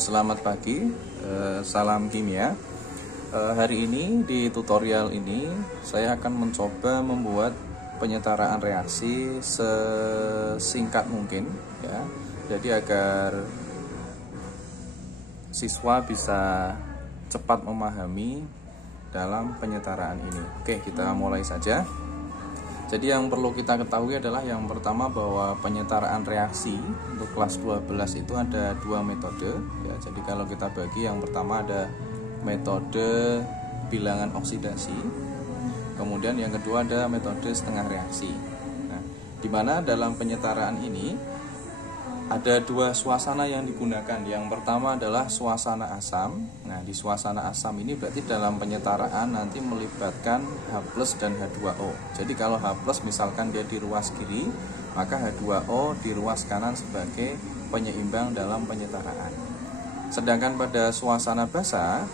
Selamat pagi, salam kimia. Hari ini di tutorial ini saya akan mencoba membuat penyetaraan reaksi sesingkat mungkin, ya. Jadi agar siswa bisa cepat memahami dalam penyetaraan ini. Oke, kita mulai saja. Jadi yang perlu kita ketahui adalah yang pertama bahwa penyetaraan reaksi untuk kelas 12 itu ada dua metode, ya. Jadi kalau kita bagi, yang pertama ada metode bilangan oksidasi, kemudian yang kedua ada metode setengah reaksi. Nah, di mana dalam penyetaraan ini ada dua suasana yang digunakan. Yang pertama adalah suasana asam. Nah, di suasana asam ini berarti dalam penyetaraan nanti melibatkan H+ dan H2O. Jadi kalau H+ misalkan dia di ruas kiri, maka H2O di ruas kanan sebagai penyeimbang dalam penyetaraan. Sedangkan pada suasana basa,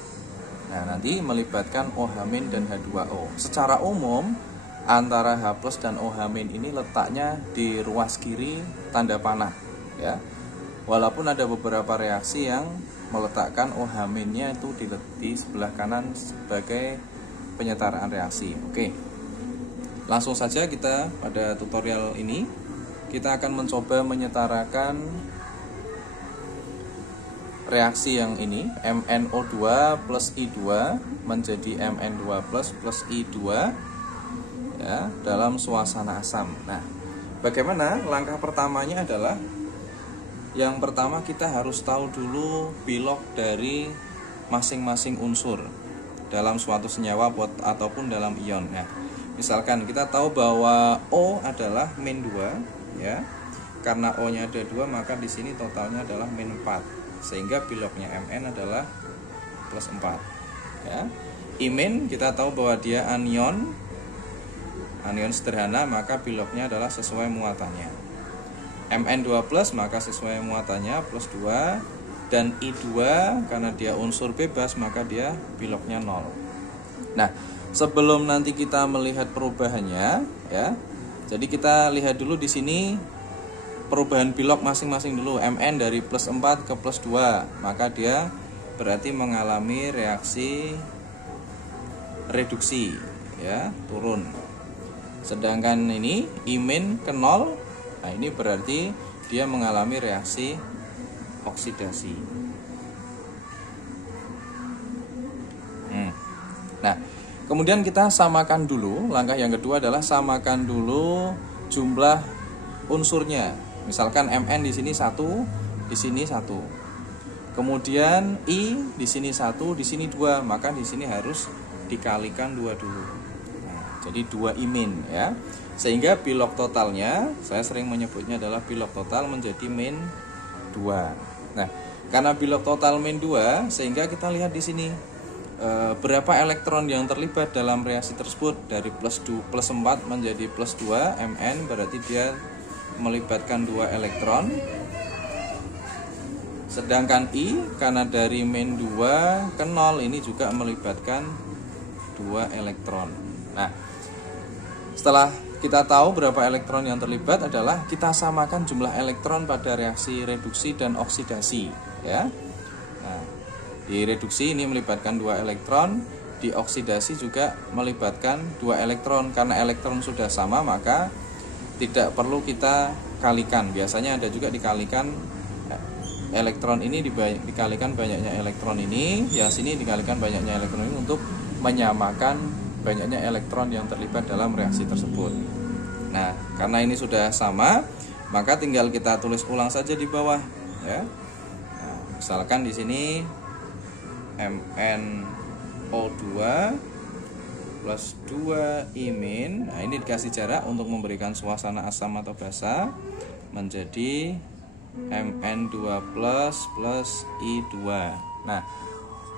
nah nanti melibatkan OH- dan H2O. Secara umum antara H+ dan OH- ini letaknya di ruas kiri tanda panah, ya. Walaupun ada beberapa reaksi yang meletakkan OH-nya itu di sebelah kanan sebagai penyetaraan reaksi. Oke. Langsung saja kita pada tutorial ini kita akan mencoba menyetarakan reaksi yang ini, MnO2 plus I2 menjadi Mn2 plus I2, ya, dalam suasana asam. Nah, bagaimana? Langkah pertamanya adalah yang pertama kita harus tahu dulu bilog dari masing-masing unsur dalam suatu senyawa ataupun dalam ion. Nah, misalkan kita tahu bahwa O adalah -2, ya. Karena O-nya ada 2, maka di sini totalnya adalah -4. Sehingga bilognya Mn adalah +4, ya. Imin kita tahu bahwa dia anion sederhana, maka bilognya adalah sesuai muatannya. Mn2+, maka sesuai muatannya +2, dan I2 karena dia unsur bebas maka dia bilognya 0. Nah, sebelum nanti kita melihat perubahannya, ya. Jadi kita lihat dulu di sini perubahan bilog masing-masing dulu. Mn dari +4 ke +2, maka dia berarti mengalami reaksi reduksi, ya, turun. Sedangkan ini Imin ke 0, nah ini berarti dia mengalami reaksi oksidasi. Nah, kemudian kita samakan dulu. Langkah yang kedua adalah samakan dulu jumlah unsurnya. Misalkan Mn di sini 1, di sini 1. Kemudian I di sini 1, di sini 2, maka di sini harus dikalikan 2 dulu. Nah, jadi 2 Imin, ya. Sehingga bilog totalnya, saya sering menyebutnya adalah bilog total menjadi -2. Nah, karena bilog total -2, sehingga kita lihat di sini berapa elektron yang terlibat dalam reaksi tersebut. Dari +4 menjadi +2, Mn berarti dia melibatkan 2 elektron. Sedangkan I karena dari -2 ke 0 ini juga melibatkan 2 elektron. Nah, setelah kita tahu berapa elektron yang terlibat, adalah kita samakan jumlah elektron pada reaksi reduksi dan oksidasi, ya. Nah, di reduksi ini melibatkan 2 elektron, di oksidasi juga melibatkan 2 elektron. Karena elektron sudah sama, maka tidak perlu kita kalikan. Biasanya ada juga dikalikan elektron ini dikalikan banyaknya elektron ini, yang sini dikalikan banyaknya elektron ini untuk menyamakan banyaknya elektron yang terlibat dalam reaksi tersebut. Nah, karena ini sudah sama, maka tinggal kita tulis ulang saja di bawah, ya. Nah, misalkan di sini MnO2 plus 2 Imin. Nah, ini dikasih jarak untuk memberikan suasana asam atau basa menjadi Mn2 plus I2. Nah,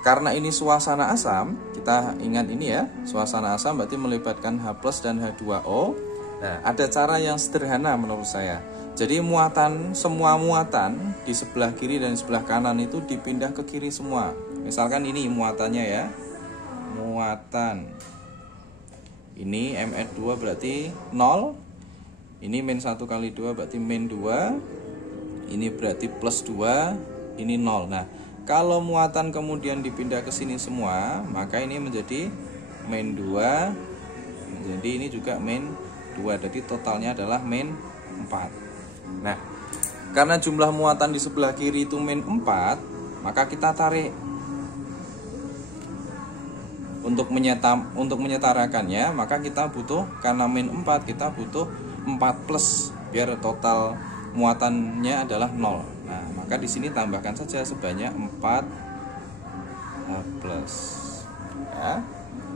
karena ini suasana asam, kita ingat ini, ya. Suasana asam berarti melibatkan H+ dan H2O. Nah, ada cara yang sederhana menurut saya. Jadi semua muatan di sebelah kiri dan sebelah kanan itu dipindah ke kiri semua. Misalkan ini muatannya, ya. Muatan. Ini Mn2 berarti 0. Ini -1 kali 2 berarti -2. Ini berarti +2. ini 0. Nah, kalau muatan kemudian dipindah ke sini semua, maka ini menjadi min 2. Jadi ini juga min 2. Jadi totalnya adalah min 4. Nah, karena jumlah muatan di sebelah kiri itu min 4, maka kita tarik. Untuk menyetarakannya, maka kita butuh, karena min 4, kita butuh 4 plus biar total muatannya adalah 0. Nah, maka di sini tambahkan saja sebanyak 4H plus. Ya.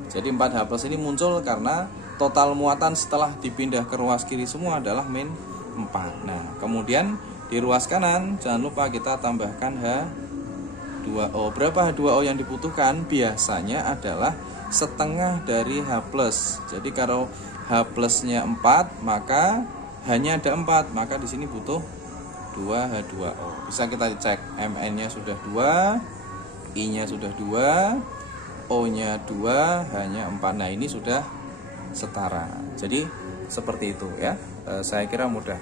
Jadi 4H plus ini muncul karena total muatan setelah dipindah ke ruas kiri semua adalah min 4. Nah, kemudian di ruas kanan jangan lupa kita tambahkan H2O. Berapa H2O yang dibutuhkan? Biasanya adalah setengah dari H plus. Jadi kalau H plusnya 4, maka hanya ada 4, maka di sini butuh 2H2O. Bisa kita cek, Mn-nya sudah 2, I-nya sudah 2, O-nya 2, H-nya 4. Nah, ini sudah setara. Jadi seperti itu ya. Saya kira mudah.